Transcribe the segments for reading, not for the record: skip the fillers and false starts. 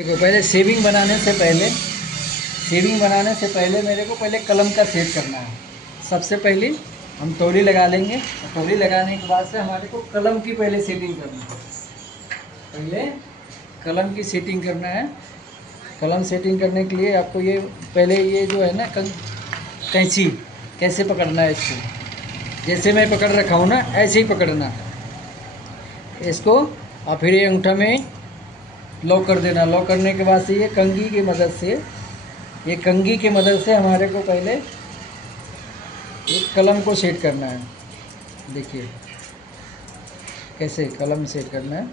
देखो, पहले शेविंग बनाने से पहले मेरे को पहले कलम का सेट करना है। सबसे पहले हम तौली लगा लेंगे और तौली लगाने के बाद से हमारे को कलम की पहले सेटिंग करनी है। पहले कलम की सेटिंग करना है। कलम सेटिंग करने के लिए आपको ये पहले ये जो है ना कैंची कैसे पकड़ना है इसको, जैसे मैं पकड़ रखा हूँ ना ऐसे ही पकड़ना है इसको। और फिर ये अंगूठा में लॉक कर देना। लॉक करने के बाद से ये कंघी की मदद से हमारे को पहले एक कलम को सेट करना है। देखिए कैसे कलम सेट करना है।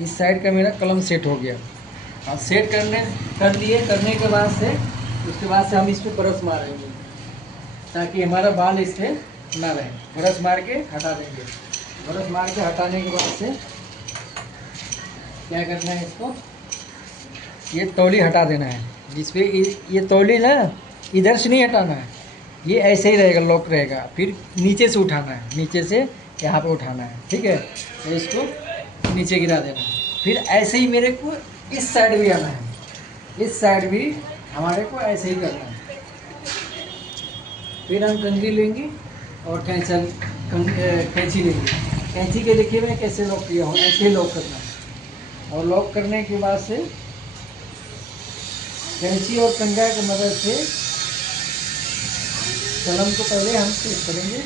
इस साइड का मेरा कलम सेट हो गया। अब सेट करने के बाद से उसके बाद से हम इस पर ब्रश मारेंगे ताकि हमारा बाल इस पर ना रहे। ब्रश मार के हटा देंगे। ब्रश मार के हटाने के बाद से क्या करना है, इसको ये तौली हटा देना है। जिसपे ये तौली ना इधर से नहीं हटाना है, ये ऐसे ही रहेगा, लॉक रहेगा। फिर नीचे से उठाना है, नीचे से यहाँ पे उठाना है। ठीक है, तो इसको नीचे गिरा देना है। फिर ऐसे ही मेरे को इस साइड भी आना है, इस साइड भी हमारे को ऐसे ही करना है। फिर हम कंघी लेंगे और कैंची लेंगे। कैंची के देखिए मैं कैसे लॉक किया हूँ, ऐसे लॉक करना है। और लॉक करने के बाद से कैंची और कंघा की मदद से कलम को पहले हम सेट करेंगे।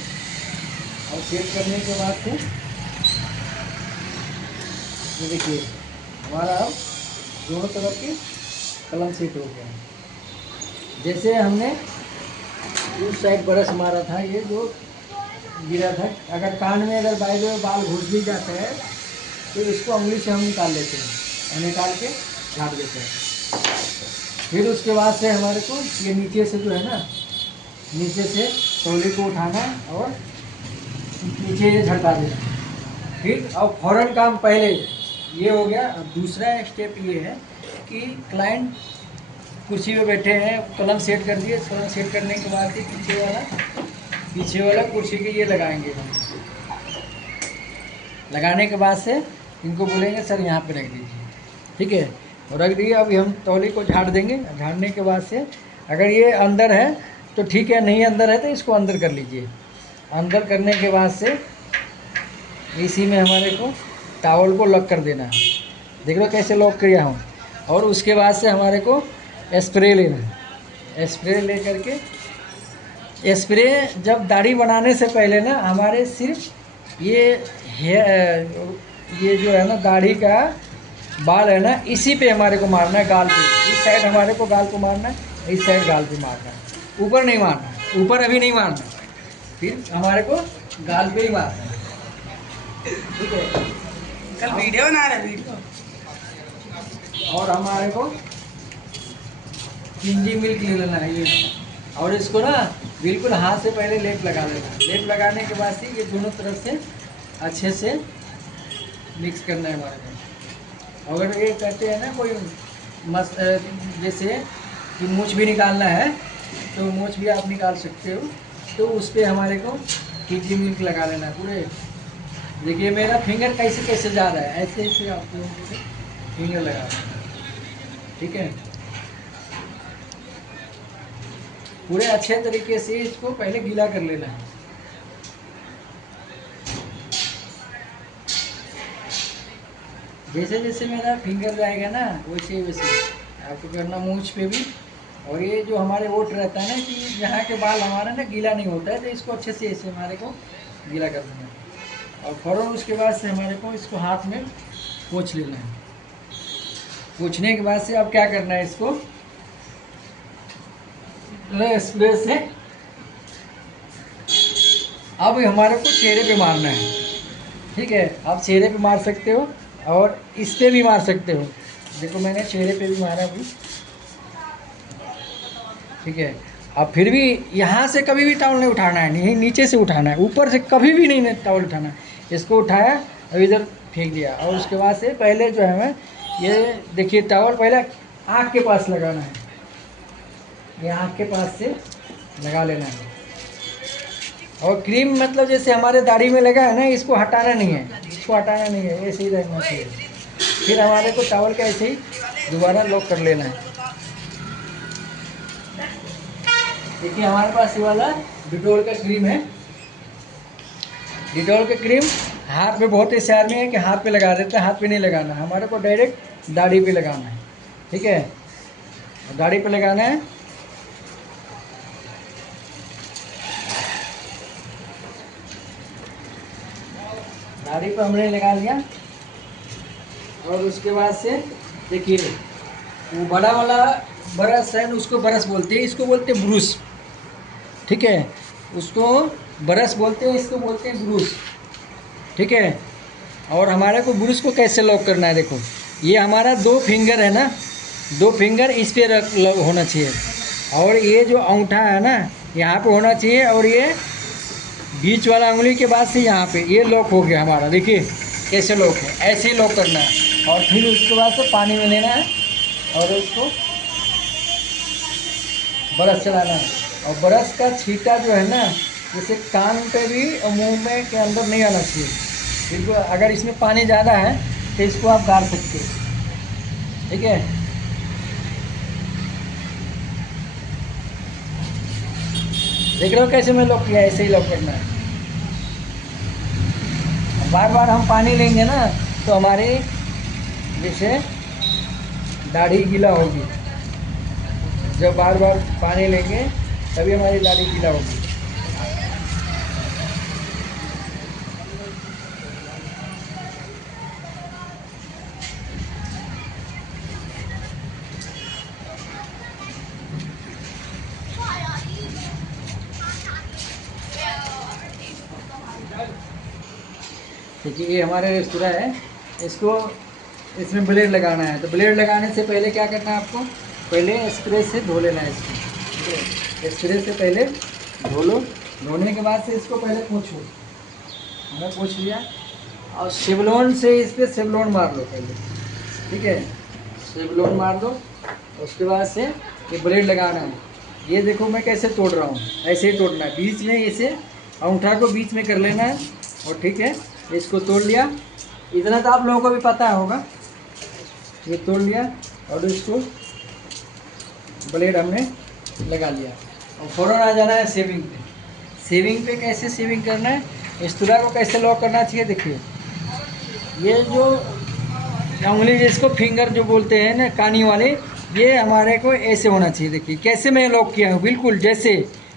और सेट करने के बाद से ये देखिए हमारा अब दोनों तरफ के कलम सेट हो गया। जैसे हमने उस साइड ब्रश मारा था, ये जो गिरा था, अगर कान में अगर बाई में बाल घुस भी जाता है तो इसको उंगली से हम निकाल लेते हैं और निकाल के झाड़ देते हैं। फिर उसके बाद से हमारे को ये नीचे से जो है ना, नीचे से तौली को उठाना और नीचे ये झटका देना। फिर अब फौरन काम पहले ये हो गया। अब दूसरा स्टेप ये है कि क्लाइंट कुर्सी पे बैठे हैं, कलम सेट कर दिए। कलम सेट करने के बाद ही पीछे वाला कुर्सी के ये लगाएंगे। लगाने के बाद से इनको बोलेंगे सर यहाँ पे रख दीजिए। ठीक है, और रख दिए। अभी हम तौली को झाड़ देंगे। झाड़ने के बाद से अगर ये अंदर है तो ठीक है, नहीं अंदर है तो इसको अंदर कर लीजिए। अंदर करने के बाद से इसी में हमारे को टॉवल को लॉक कर देना है। देख लो कैसे लॉक किया हूँ। और उसके बाद से हमारे को स्प्रे लेना है। स्प्रे ले करके स्प्रे जब दाढ़ी बनाने से पहले ना हमारे सिर्फ ये जो है ना दाढ़ी का बाल है ना, इसी पे हमारे को मारना है, गाल पे। इस साइड हमारे को गाल को मारना है, इस साइड गाल पे मारना है। ऊपर नहीं मारना है, ऊपर अभी नहीं मारना है। फिर हमारे को गाल पे ही मारना है। ठीक है, कल वीडियो बना रहे वीडियो। और हमारे को किंजी मिल्क ले लेना है ये, और इसको ना बिल्कुल हाथ से पहले लेप लगा लेना। लेप लगाने के बाद से ये दोनों तरफ से अच्छे से मिक्स करना है हमारे को। अगर ये कहते हैं ना कोई जैसे कि मूछ भी निकालना है तो मूछ भी आप निकाल सकते हो, तो उस पर हमारे को किंजी मिल्क लगा लेना है पूरे। देखिए मेरा फिंगर कैसे जा रहा है, ऐसे ऐसे आप लोगों को फिंगर लगा देना। ठीक है, पूरे अच्छे तरीके से इसको पहले गीला कर लेना है। जैसे जैसे मेरा फिंगर जाएगा ना वैसे वैसे आपको करना मूंछ पे भी। और ये जो हमारे ओठ रहता है ना कि यहाँ के बाल हमारा ना गीला नहीं होता है, तो इसको अच्छे से ऐसे हमारे को गीला कर देना है। और फ़ौरन उसके बाद से हमारे को इसको हाथ में पोंछ लेना है। पोंछने के बाद से अब क्या करना है, इसको स्प्रे से अब हमारे को चेहरे पे मारना है। ठीक है, आप चेहरे पे मार सकते हो और इस पे भी मार सकते हो। देखो मैंने चेहरे पे भी मारा अभी। ठीक है, अब फिर भी यहाँ से कभी भी टॉवल नहीं उठाना है, नहीं नीचे से उठाना है, ऊपर से कभी भी नहीं टॉवल उठाना है। इसको उठाया अब इधर फेंक दिया। और उसके बाद से पहले जो है ये देखिए टॉवल पहले आँख के पास लगाना है। ये आँख के पास से लगा लेना है। और क्रीम मतलब जैसे हमारे दाढ़ी में लगा है ना, इसको हटाना नहीं है, इसको हटाना नहीं है, ऐसे ही रहना चाहिए। फिर हमारे को टॉवल का ऐसे ही दोबारा लॉक कर लेना है। देखिए हमारे पास ये वाला डिटोल का क्रीम है। डिटोल का क्रीम हाथ पे बहुत ऐसे आदमी है कि हाथ पे लगा देते हैं, हाथ पे नहीं लगाना है, हमारे को डायरेक्ट दाढ़ी पे लगाना है। ठीक है, दाढ़ी पे लगाना है। दाढ़ी पे हमने लगा लिया और उसके बाद से देखिए वो बड़ा वाला ब्रश है, उसको ब्रश बोलते हैं, इसको बोलते हैं ब्रूस। ठीक है, उसको ब्रश बोलते हैं, इसको बोलते हैं ब्रूस। ठीक है, और हमारे को ब्रूस को कैसे लॉक करना है, देखो ये हमारा 2 फिंगर है ना, 2 फिंगर इस पे होना चाहिए, और ये जो अंगूठा है ना यहाँ पे होना चाहिए, और ये बीच वाला उंगली के बाद से यहाँ पे ये लॉक हो गया हमारा। देखिए कैसे लॉक है, ऐसे ही लॉक करना है। और फिर उसके बाद से पानी में लेना है और उसको ब्रश चलाना है। और ब्रश का छींटा जो है ना, जैसे कान पे भी और मुंह में के अंदर नहीं आना चाहिए। बिल्कुल, अगर इसमें पानी ज़्यादा है तो इसको आप गाड़ सकते हो। ठीक है, देख रहे हो कैसे मैं लॉक किया, ऐसे ही लॉक करना है। बार बार हम पानी लेंगे ना तो हमारी जैसे दाढ़ी गीला होगी। जब बार बार पानी लेंगे तभी हमारी दाढ़ी गीला होगी। देखिए ये हमारा रेस्तोरां है, इसको इसमें ब्लेड लगाना है। तो ब्लेड लगाने से पहले क्या करना है आपको, पहले स्प्रे से धो लेना है इसको। ठीक है, स्प्रे से पहले धो लो, धोने के बाद से इसको पहले पोंछो। हमने पोंछ लिया और सेवलॉन से इस पर सेवलॉन मार लो पहले। ठीक है, सेवलॉन मार दो, उसके बाद से ये ब्लेड लगाना है। ये देखो मैं कैसे तोड़ रहा हूँ, ऐसे ही तोड़ना है, बीच में इसे अंगूठा को बीच में कर लेना है। और ठीक है, इसको तोड़ लिया, इतना तो आप लोगों को भी पता होगा। ये तोड़ लिया और इसको ब्लेड हमने लगा लिया और फ़ौरन आ जाना है सेविंग पे। सेविंग पे कैसे सेविंग करना है, रेस्तोरां को कैसे लॉक करना चाहिए। देखिए ये जो उंगली जिसको फिंगर जो बोलते हैं ना, कानी वाले, ये हमारे को ऐसे होना चाहिए। देखिए कैसे मैं लॉक किया हूँ, बिल्कुल जैसे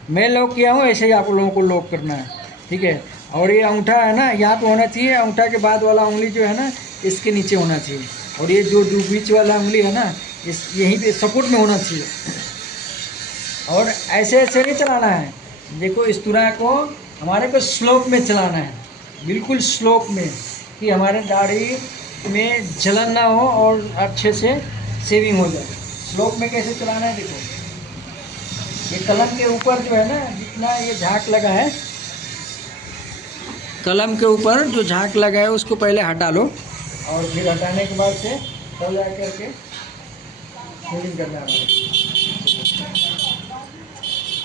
मैं लॉक किया हूँ ऐसे ही आप लोगों को लॉक करना है। ठीक है, और ये अंगूठा है ना यहाँ पे होना चाहिए, अंगूठा के बाद वाला उंगली जो है ना इसके नीचे होना चाहिए, और ये जो बीच वाला उंगली है ना इस यहीं पे सपोर्ट में होना चाहिए। और ऐसे ऐसे नहीं चलाना है, देखो इस तरह को हमारे को स्लोप में चलाना है, बिल्कुल स्लोप में, कि हमारे दाढ़ी में जलन ना हो और अच्छे से सेविंग हो जाए। स्लोप में कैसे चलाना है, देखो ये कलम के ऊपर जो है ना, जितना ये झाग लगा है, कलम के ऊपर जो झाग लगा है उसको पहले हटा लो, और फिर हटाने के बाद से तब जा करके शेविंग करना है।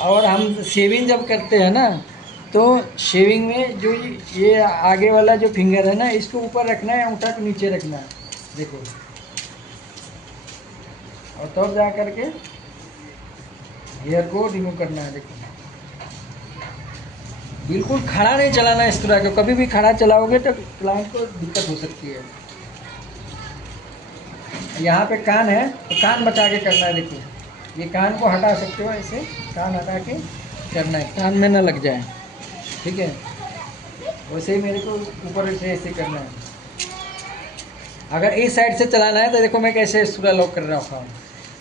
और हम शेविंग जब करते हैं ना तो शेविंग में जो ये आगे वाला जो फिंगर है ना इसको ऊपर रखना है, अंगूठा को नीचे रखना है, देखो, और तब जा करके हेयर को रिमूव करना है। देखो बिल्कुल खड़ा नहीं चलाना है इस तरह का, कभी भी खड़ा चलाओगे तो क्लाइंट को दिक्कत हो सकती है। यहाँ पे कान है तो कान बचा के करना है। देखो ये कान को हटा सकते हो, ऐसे कान हटा के करना है, कान में ना लग जाए। ठीक है, वैसे ही मेरे को ऊपर से ऐसे करना है। अगर इस साइड से चलाना है तो देखो मैं कैसे रेस्तोरां लॉक कर रखा हूँ।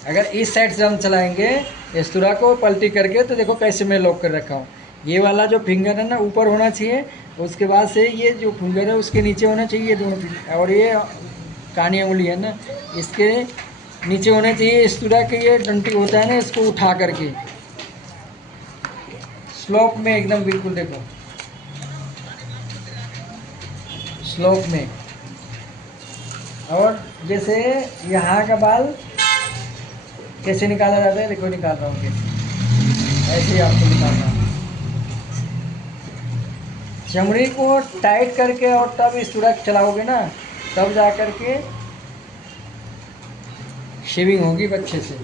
अगर इस साइड से हम चलाएंगे रेस्तोरां को पलटी करके तो देखो कैसे मैं लॉक कर रखा हूँ। ये वाला जो फिंगर है ना ऊपर होना चाहिए, उसके बाद से ये जो फिंगर है उसके नीचे होना चाहिए, ये दोनों फिंगर, और ये कानी उंगली है ना इसके नीचे होने चाहिए। इस तरह के ये डंटी होता है ना, इसको उठा करके स्लोप में एकदम बिल्कुल, देखो स्लोप में। और जैसे यहाँ का बाल कैसे निकाला जाता है, देखो निकाल रहा हूँ कैसे। ऐसे ही आपको निकालना है। चमड़ी को टाइट करके और तब इस तरह चलाओगे ना, तब जा कर के शेविंग होगी अच्छे से।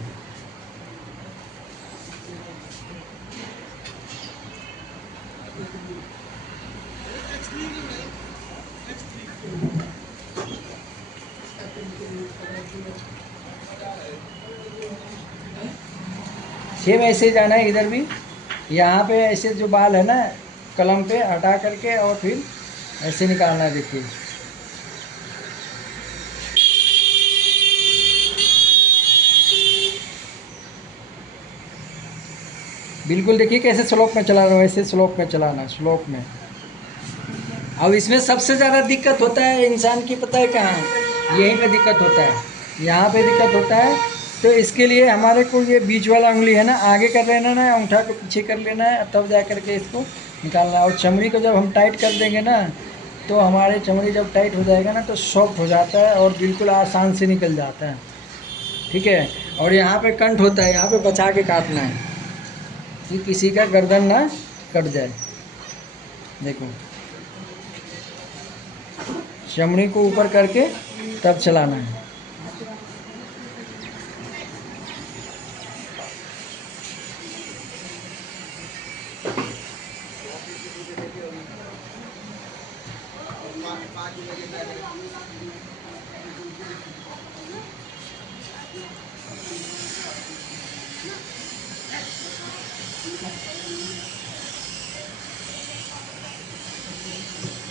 सेम ऐसे ही जाना है इधर भी। यहाँ पे ऐसे जो बाल है ना, कलम पे हटा करके और फिर ऐसे निकालना है। देखिए बिल्कुल, देखिए कैसे स्लोप में चला रहा हूँ, ऐसे स्लोप में चलाना, स्लोप में। अब इसमें सबसे ज़्यादा दिक्कत होता है इंसान की, पता है कहाँ? यहीं पे दिक्कत होता है, यहाँ पे दिक्कत होता है। तो इसके लिए हमारे को ये बीच वाला उंगली है ना, आगे कर लेना है, अंगूठा को पीछे कर लेना है, तब जा कर के इसको निकालना है। और चमड़ी को जब हम टाइट कर देंगे ना, तो हमारे चमड़ी जब टाइट हो जाएगा ना, तो सॉफ्ट हो जाता है और बिल्कुल आसान से निकल जाता है। ठीक है। और यहाँ पे कंठ होता है, यहाँ पे बचा के काटना है कि किसी का गर्दन ना कट जाए। देखो, चमड़ी को ऊपर करके तब चलाना है।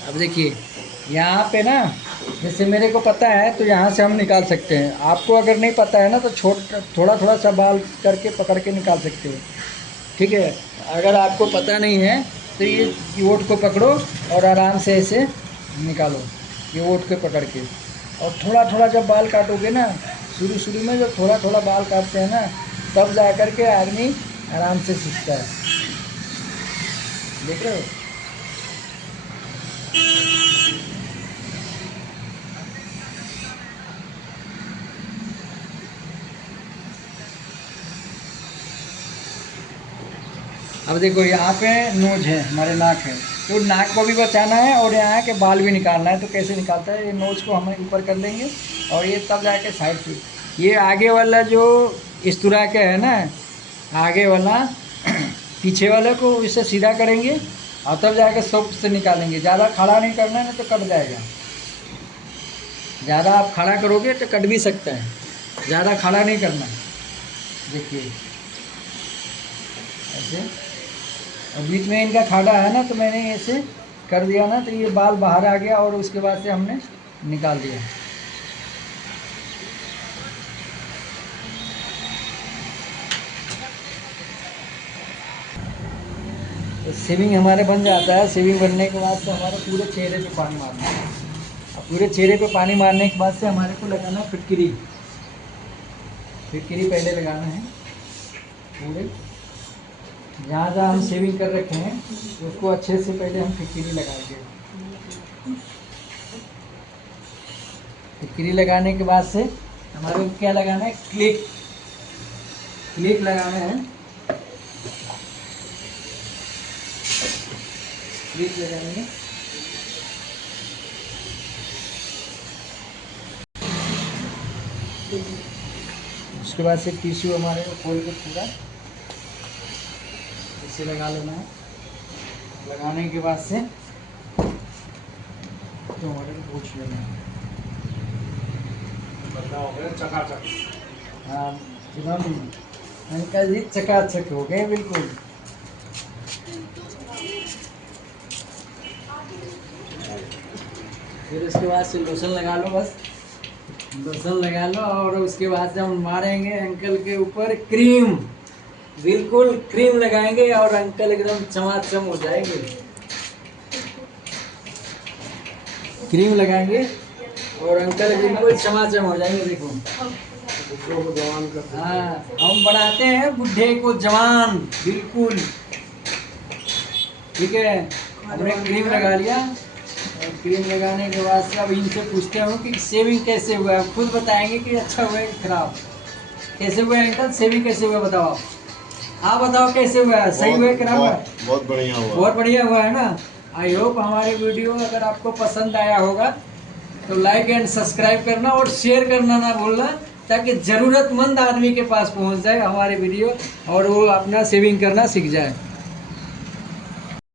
अब देखिए यहाँ पे ना, जैसे मेरे को पता है तो यहाँ से हम निकाल सकते हैं। आपको अगर नहीं पता है ना, तो थोड़ा थोड़ा सा बाल करके पकड़ के निकाल सकते हो। ठीक है। अगर आपको पता नहीं है तो ये ओट को पकड़ो और आराम से ऐसे निकालो, ये ओट को पकड़ के। और थोड़ा थोड़ा जब बाल काटोगे ना, शुरू शुरू में जब थोड़ा थोड़ा बाल काटते हैं ना, तब जा कर के आदमी आराम से सीखता है। देख रहे हो? अब देखो यहाँ पे नोज है, हमारे नाक है, तो नाक को भी बचाना है और यहाँ के बाल भी निकालना है। तो कैसे निकालता है? ये नोज को हम ऊपर कर लेंगे और ये तब जाके साइड से, ये आगे वाला जो इस तरह का है ना, आगे वाला पीछे वाले को इसे सीधा करेंगे और तब जाके सब से निकालेंगे। ज़्यादा खड़ा नहीं करना है, तो कट जाएगा। ज़्यादा आप खड़ा करोगे तो कट भी सकता है, ज़्यादा खड़ा नहीं करना। देखिए ऐसे, और बीच में इनका खाड़ा है ना, तो मैंने ऐसे कर दिया ना, तो ये बाल बाहर आ गया और उसके बाद से हमने निकाल दिया। तो शेविंग हमारे बन जाता है। शेविंग बनने के बाद से हमारे पूरे चेहरे पे पानी मारना है। और पूरे चेहरे पे पानी मारने के बाद से हमारे को लगाना है फिटकरी। फिटकरी पहले लगाना है पूरे, जहाँ जहाँ हम शेविंग कर रखे हैं उसको अच्छे से पहले हम फिटकरी लगाएंगे। फिटकरी लगाने के बाद से हमारे को क्या लगाना है? क्लिप। क्लिप लगाना है, क्लिप लगाएंगे। उसके बाद से टिश्यू हमारे को खोल के पूरा इसे लगा लेना है। लगाने के बाद से तो हमारे को पूछ लेना है। चकाचक। हाँ एकदम अंकल जी चकाचक हो गए बिल्कुल। फिर उसके बाद से लोशन लगा लो, बस लोशन लगा लो। और उसके बाद से हम मारेंगे अंकल के ऊपर क्रीम, बिल्कुल क्रीम लगाएंगे और अंकल एकदम चमाचम हो जाएंगे। क्रीम लगाएंगे और अंकल बिल्कुल चमाचम हो जाएंगे। देखो बुढ़ों को जवान करते हैं। हाँ, हम बनाते हैं बुढ़े को जवान, बिल्कुल। ठीक है, हमने क्रीम लगा लिया। और क्रीम लगाने के बाद से अब इनसे पूछते हो कि शेविंग कैसे हुआ है। खुद बताएंगे कि अच्छा हुआ है कि खराब। कैसे हुआ है अंकल, शेविंग कैसे हुआ बताओ आप। आप बताओ कैसे हुआ है? सही हुआ है क्या? बहुत बढ़िया हुआ। बहुत बढ़िया हुआ है ना। आई होप हमारे वीडियो अगर आपको पसंद आया होगा तो लाइक एंड सब्सक्राइब करना और शेयर करना ना भूलना, ताकि ज़रूरतमंद आदमी के पास पहुंच जाए हमारे वीडियो और वो अपना सेविंग करना सीख जाए।